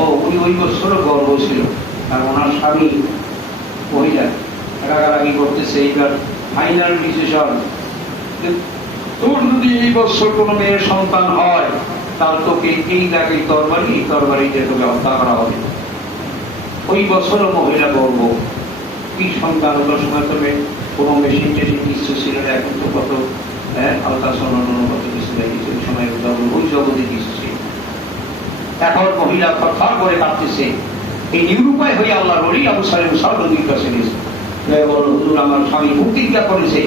ও উনি ওই বছরও গর্ব ছিল, আর ওনার স্বামী মহিলা রাগারাগি করতেছে। এইবার ফাইনাল ডিসিশন, তোর যদি এই বছর কোনো মেয়ের সন্তান হয়, তাহলে তোকে এই জায়গায় তরবারিতে তোকে হত্যা করা হবে। ওই বছরও মহিলা গর্ব, কি সন্তান হলো। সময় তবে কোনো মেশিন টেশিন কিছু ছিল না, এখন তো কত আলট্রাসাউন্ড কত কিছু দেখেছে, ওই সময় ওই জগতে কিছু ছিল। এখন মহিলা থরথর করে কাঁপতেছে, এই নিরুপায় হয়ে আল্লাহর ওলি আবু সালেহ মুসা আজমির কাছে গেছে। বলল, হুজুর আমার স্বামী প্রতিজ্ঞা করেছে,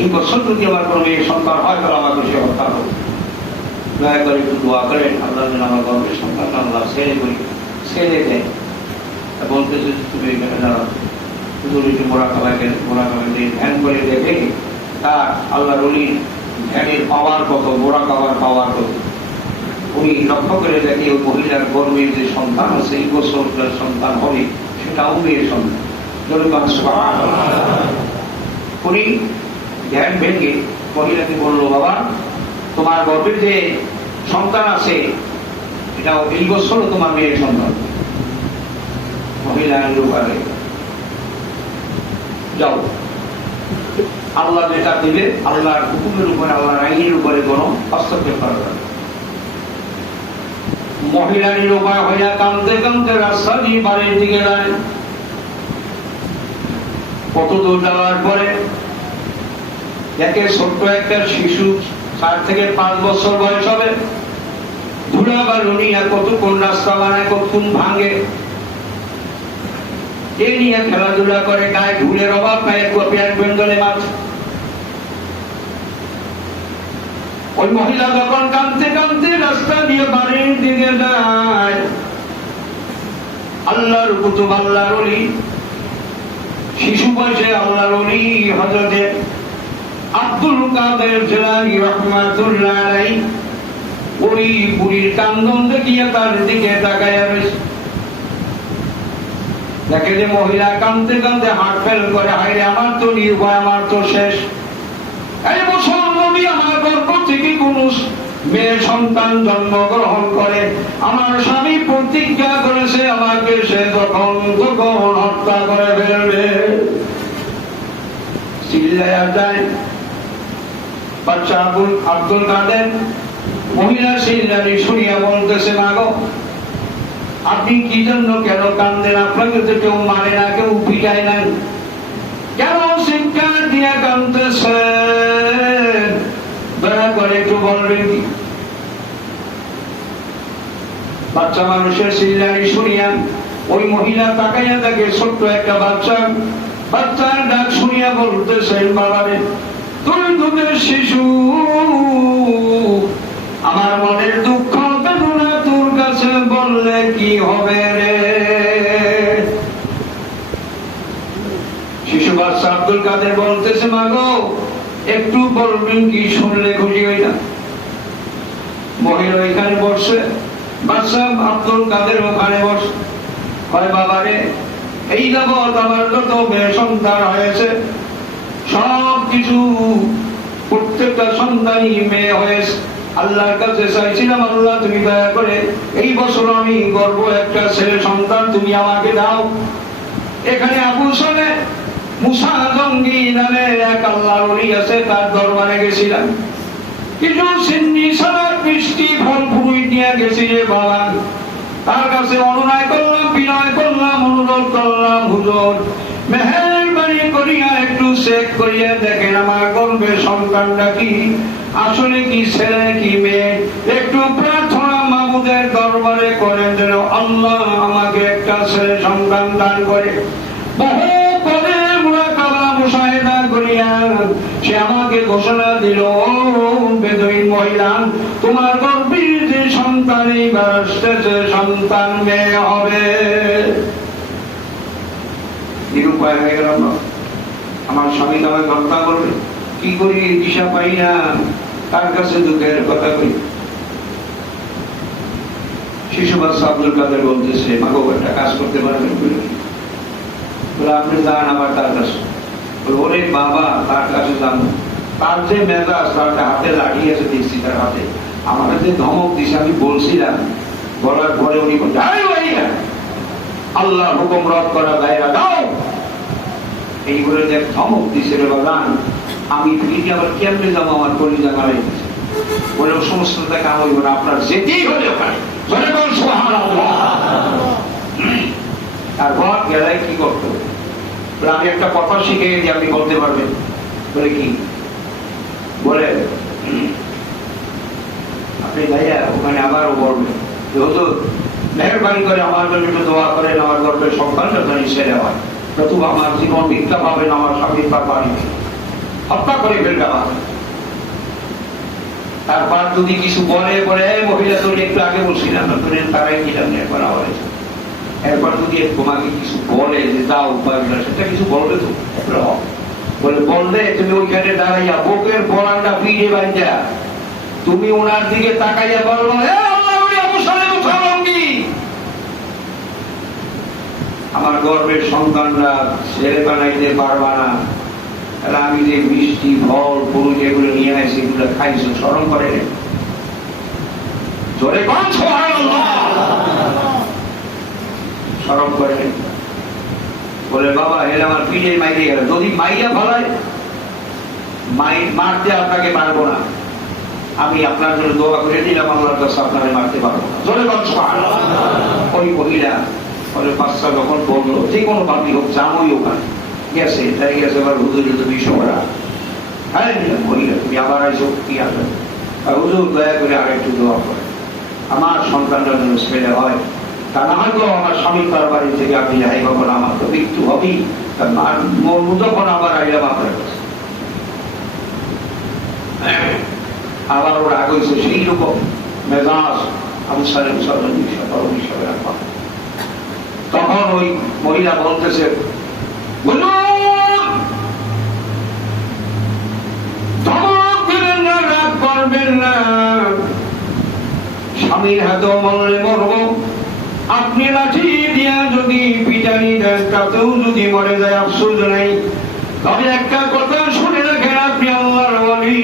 এই বছর যদি আমার কোনো মেয়ের সন্তান হয়, তাহলে আমাকে সে হত্যা করবে। দয়া করে একটু দোয়া করেন, আল্লাহ যেন আমার গর্বের সন্তান আল্লাহ ছেড়ে দেয়। বলতেছে তুমি এখানে দাঁড়াও। হুজুর একটু মোরাকাবায় গেলেন, মোরাকাবায় ধ্যান করে দেখে তার আল্লাহর ওলির ধ্যানের পাওয়ার কত, মোরাকাবার পাওয়ার কত। উনি লক্ষ্য করে দেখে ওই মহিলার গর্বের যে সন্তান আছে, এই বছর সন্তান হবে, সেটাও মেয়ের সন্তান। উনি ধ্যান ভেঙে মহিলাকে বললো, বাবা তোমার গর্বের যে সন্তান আছে, এটাও এই বছরও তোমার মেয়ের সন্তান। মহিলা লোকালে যাও, আল্লাহ যেটা দিবে, আল্লাহর হুকুমের উপরে, আল্লাহর আইনের উপরে কোনো হস্তক্ষেপ করা যাবে। মহিলা নিরুপায় হইয়া কাঁদতে কাঁদতে রাস্তা দিয়ে বাড়ির দিকে যায়। কত দূর যাওয়ার পরে দেখে ছোট্ট একটা শিশু, 4 থেকে 5 বছর বয়স হবে, ধুলা বালু নিয়ে কতক্ষণ রাস্তা বানায়, কতক্ষণ ভাঙে, এই নিয়ে খেলাধুলা করে, গায়ে ধুলের অভাব নাই, পেঁয়াজ বেঙ্গলে মাছ। ওই মহিলা যখন কাঁদতে কাঁদতে রাস্তা দিয়ে বাড়ির দিকে যায়, আল্লাহর কুতুব, আল্লাহর ওলি, শিশু বয়সে আল্লাহর ওলি হযরতে আব্দুল কাদের জিলানী রাহমাতুল্লাহ আলাইহি ওই বুড়ির কান্দন দেখিয়ে তার দিকে তাকায়া রয়েছে। দেখে যে মহিলা কাঁদতে কাঁদতে হার্ট ফেল করে, হায়রে আমার তো নির্ভয়, আমার তো শেষ, এই মুসলমান নবী আমার গর্ভ থেকে কোন মেয়ে সন্তান জন্মগ্রহণ করে, আমার স্বামী প্রতিজ্ঞা করেছে আমাকে সে তখন হত্যা করে ফেলবে। চিল্লায়া যায় বাচ্চা আব্দুল কাদের। মহিলা চিল্লানি শুনিয়া বলতেছে, মা গো, আপনি কি জন্য কেন কান্দেন? আপনাকে তো কেউ মারে না, কেউ পিটায় না, কেন চিৎকার দিয়ে কাঁদতেছেন? দয়া করে একটু বলবেন কি? বাচ্চা মানুষের চিল্লানি শুনিয়া ওই মহিলা তাকাইয়া দেখে ছোট্ট একটা বাচ্চার ডাক শুনিয়া বলতেছেন, বাবারে, তুই দুধের শিশু, আমার মনের দুঃখ বেদনা তোর কাছে বললে কি হবে রে? শিশু বাচ্চা আব্দুল কাদের বলতেছে, মা গো, একটু বলবেন কি? শুনলে খুশি হই না। মহিলা এখানে বসে, বাচ্চা আব্দুল কাদের ওখানে বসে। কয়, বাবারে, এই যাবৎ আমার যত মেয়ে সন্তান হয়েছে সব কিছু প্রত্যেকটা সন্তানই মেয়ে হয়েছে। আল্লাহর কাছে চাইছিলাম, আল্লাহ তুমি দয়া করে এই বছর আমি গর্ব একটা ছেলে সন্তান তুমি আমাকে দাও। এখানে আবু সালে মুসা জঙ্গি নামে এক আল্লাহর ওলি আছে, তার দরবারে গেছিলাম, কিছু সিন্নি সালাদ মিষ্টি ফল ফুল নিয়ে গেছি রে বাবা। তার কাছে অনুনয় করলাম, বিনয় করলাম, অনুরোধ করলাম, হুজুর মেহেরবানি করিয়া একটু চেক করিয়া দেখেন আমার গর্ভের সন্তানটা কি, আসলে কি ছেলে কি মেয়ে। একটু প্রার্থনা মাবুদের দরবারে করেন যেন আল্লাহ আমাকে একটা ছেলে সন্তান দান করে। বহু করে মুরাকাবা মুশাহিদা করিয়া সে আমাকে ঘোষণা দিল, বেদুইন মহিলা, তোমার গর্ভের যে সন্তান এইবার আসতেছে সন্তান মেয়ে হবে। নিরুপায় হয়ে গেলাম, আমার স্বামী আমাকে হত্যা করবে, কি করি দিশা পাই না, তার কাছে দুঃখের কথা কই। শিশু বাচ্চা আব্দুল কাদের বলতেছে, মাগো একটা কাজ করতে পারবেন? বলে, আপনি যান আবার তার কাছে। ওরে বাবা, তার কাছে যান, তার যে মেজাজ, তার হাতে লাঠি আছে দেখছি, তার হাতে আমাকে যে ধমক দিছে, আমি বলছিলাম, বলার পরে উনি বলছে, আল্লাহ হুকুম রদ করা দায়রা দাও, এই বলে যে ধমক দিছে রে বাগান। আমি ফিরে আবার কেমনে যাবো? আমার কলিজা মারাই দিচ্ছে। বলে, ও সমস্ত দেখা হইব না, আপনার যেতেই হলে ওখানে। আর ঘর গেলায় কি করতে হবে? আমি একটা কথা শিখে যে আপনি বলতে পারবেন। বলে, কি? বলে, আপনি ভাইয়া ওখানে আবারও বলবেন, যেহেতু মেহরবানি করে আমার জন্য একটু দোয়া করেন, আমার গর্বের সন্তানটা জানি ছেলে হয়, নতুবা আমার জীবন মিথ্যা পাবেন, আমার স্বামীর বাড়ি হত্যা করে ফেলবে আমার। তারপর যদি কিছু বলে মহিলা তো একটু আগে বলছিলাম না, তারাই কিলাম একবার হয়েছে। এরপর যদি তোমাকে কিছু বলে যে যাও, সেটা কিছু বলবে তো বলে, বললে তুমি ওইখানে দাঁড়াইয়া বুকের বলানটা ফিরে বাইজা তুমি ওনার দিকে তাকাইয়া বলবো, আমার গর্বের সন্তানরা ছেলে বানাইতে পারবা না, আমি যে মিষ্টি ফল ফুল যেগুলো নিয়ে আসি সেগুলো খাইছো, স্মরণ করে জোরে স্মরণ করে। বলে, বাবা এলে আমার পিঠে মাইরে গেল, যদি মাইয়া ফলায় মারতে আপনাকে পারবো না, আমি আপনার জন্য দোয়া করে দিলাম, আল্লাহর কাছে আপনাকে মারতে পারবো না। জোরে ওই মহিলা বলে, বাচ্চা যখন বললো যে কোনো বাকি হোক জামই ওখানে গেছে, তাই গেছে এবার হুজুরে তুমি সরা। হ্যাঁ মহিলা, তুমি আবার আইসো, কি আসবে? হুজুর দয়া করে আর একটু দোয়া করে আমার সন্তানটা যেন ছেলে হয়, তা না হয়তো আমার স্বামী তার বাড়ি থেকে আপনি যাই কখন আমার তো মৃত্যু হবেই, যখন আবার আইলাম আপনার কাছে। আবার ওরা আগে সেই রকম মেজাজ আবু সালেম তখন ওই মহিলা বলতেছে, রাগ করবেন না, স্বামীর হাতেও মরলে মরব, আপনি লাঠি দিয়া যদি পিটানি দেন তাতেও যদি মরে যায় আফসোস নেই। তবে একটা কথা শুনে রাখেন, আপনি আল্লাহর ওলি,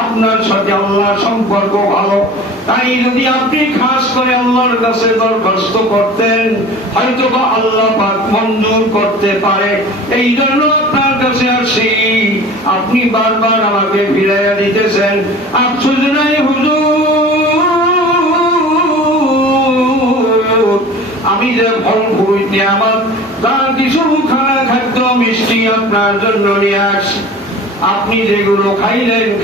আপনি আপনার সাথে আল্লাহর সম্পর্ক ভালো, তাই যদি আপনি খাস করে আল্লাহর কাছে দরখাস্ত করতেন, হয়তো বা আল্লাহ পাক মঞ্জুর করতে পারে। এই জন্য আপনার কাছে আসি। আপনি বারবার আমাকে ফিরাইয়া দিতেছেন। আফসোস নাই হুজুর, আমি যে ফল ফুল নিয়ামত তা কিছু খাদ্য মিষ্টি আপনার জন্য নিয়ে আসি। আপনি যেগুলো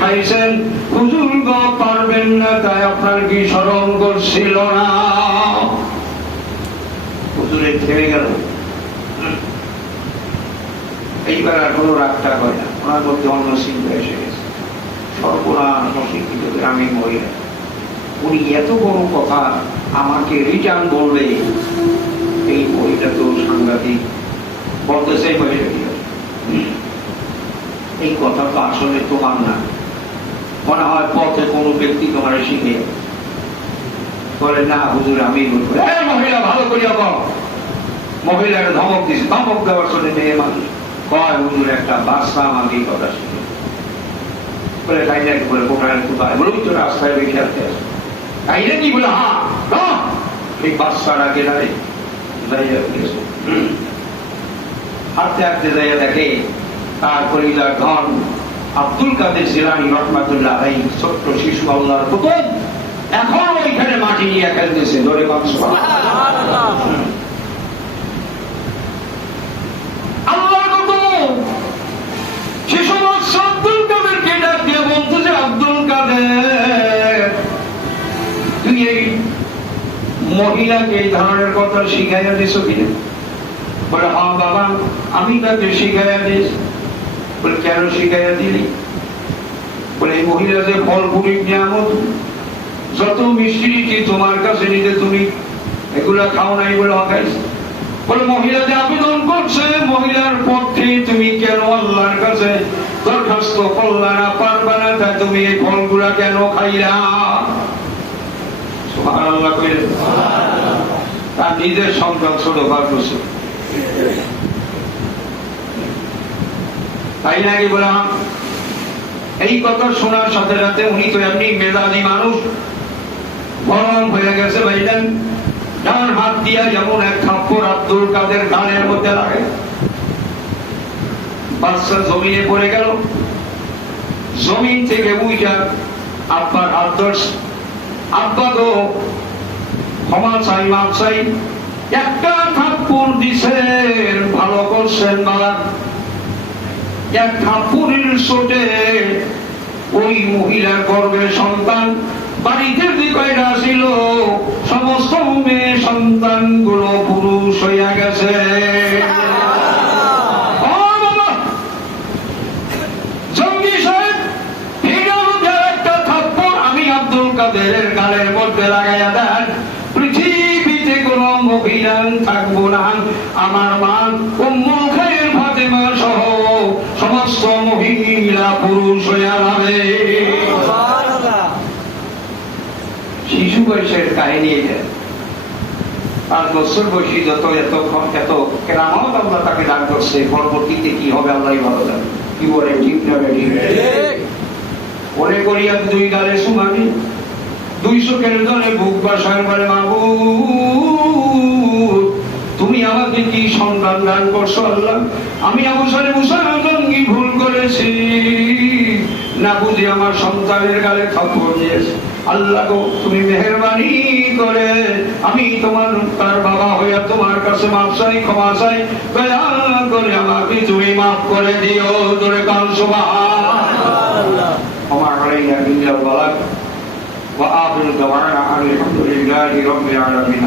খাইছেন হুজুর গো পারবেন না, তাই আপনার কি স্মরণ করছিল না? হুজুরের থেমে গেল। এইবার আর কোনো রাগটা হয় না, ওনার মধ্যে অন্য চিন্তা এসে গেছে। সর্বনাশ, অশিক্ষিত গ্রামীণ মহিলা, উনি এত বড় কথা আমাকে রিটার্ন বলবে, এই বইটা তো সাংঘাতিক। বলতেছে মহিলাটি, এই কথা তো আসলে তোমার না, মনে হয় পথে কোনো ব্যক্তি তোমার শিখে বলে। না হুজুর আমি বলবো। মহিলা ভালো করিয়া বল। মহিলার ধমক দিচ্ছে। ধমক দেওয়ার জন্য মেয়ে মানুষ কয়, হুজুর একটা বাচ্চা আমাকে এই কথা শিখে বলে। তাই নাকি বলে কোথায় কোথায় বলুন তো, রাস্তায় রেখে আসতে আসে। তাই নাকি বলে, হ্যাঁ এই বাচ্চারা গেলারে হাঁটতে হাঁটতে যাইয়া দেখে তার পরিবার ধন আব্দুল কাদের জিলানী রহমাতুল্লাহ আলাইহি, ছোট্ট শিশু আল্লাহর পুতুল, এখন ওইখানে মাটি নিয়ে খেলতেছে। ধরে আল্লাহর পুতুল শিশু আব্দুল কাদেরকে ডাক দিয়ে বলতেছে, আব্দুল কাদের তুই এই মহিলাকে এই ধরনের কথা শিখাইয়া দিস কিনা? বলে, হ্যাঁ বাবা আমি তাকে শিখাইয়া দিস। বলে, কেন শিখাইয়া দিলি? বলে, এই মহিলা যে ফল ফুল নিয়ামত, যত মিষ্টি তোমার কাছে নিতে তুমি এগুলা খাও নাই বলে হকাইছ। বলে, মহিলা যে আবেদন করছে, মহিলার পক্ষে তুমি কেন আল্লাহর কাছে দরখাস্ত করলা না, পারবা না, তাই তুমি এই ফলগুলা কেন খাইলা? সুবহানাল্লাহ কইলেন। তার নিজের সন্তান ছোট 5 বছর, তাই নাকি বলে। এই কথা শোনার সাথে সাথে উনি তো এমনি মেজাজি মানুষ, গরম হয়ে গেছে। ভাইলেন ডান হাত দিয়া যেমন এক থাপ্পড় আব্দুল কাদের গানের মধ্যে লাগে। বাচ্চা জমিনে পড়ে গেল। জমিন থেকে উইটা আব্বার হাত ধরছে। আব্বা তো ক্ষমা চাই, মাপ চাই, একটা থাপ্পড় দিছেন, ভালো করছেন বাবা। এক থাপ্পড়ের চোটে ওই মহিলার গর্ভের সন্তান বাড়িতে যে কয়টা ছিল সমস্ত মেয়ে সন্তান গুলো পুরুষ হইয়া গেছে। জঙ্গি সাহেব একটা থাপ্পড় আমি আব্দুল কাদের গালের মধ্যে লাগাইয়া দেন, পৃথিবীতে কোন মহিলা থাকবো না, আমার মা উম্মুল খায়র ফাতেমা সহ সমস্ত মহিলা পুরুষ হইয়া যাবে। শিশু বয়সের কাহিনী এটা। 5 বছর বয়সী যত এতক্ষণ এত কেরামত আল্লাহ তাকে দান করছে, পরবর্তীতে কি হবে আল্লাহ ভালো জানে। কি বলে ঠিক না? মনে করিয়া 2 গালে সুমানি, 2 চোখের জলে বুক বাসার বলে, মাবুদ তুমি আমাকে কি সন্তান দান করছো আল্লাহ? আমি আবু সালে মুসা জঙ্গি ভুল করেছি, না বুঝি আমার সন্তানের গালে থাপ্পড় দিয়েছে। আল্লাহ গো তুমি মেহেরবানি করে আমি তোমার তার বাবা হইয়া তোমার কাছে মাফ চাই, ক্ষমা চাই, দয়া করে আমাকে তুমি মাফ করে দিও। জোরে কান সুবহানাল্লাহ। আমার আলাইনা বিল বালাগ ওয়া আখিরু দাওয়ানা আলহামদুলিল্লাহি রাব্বিল আলামিন।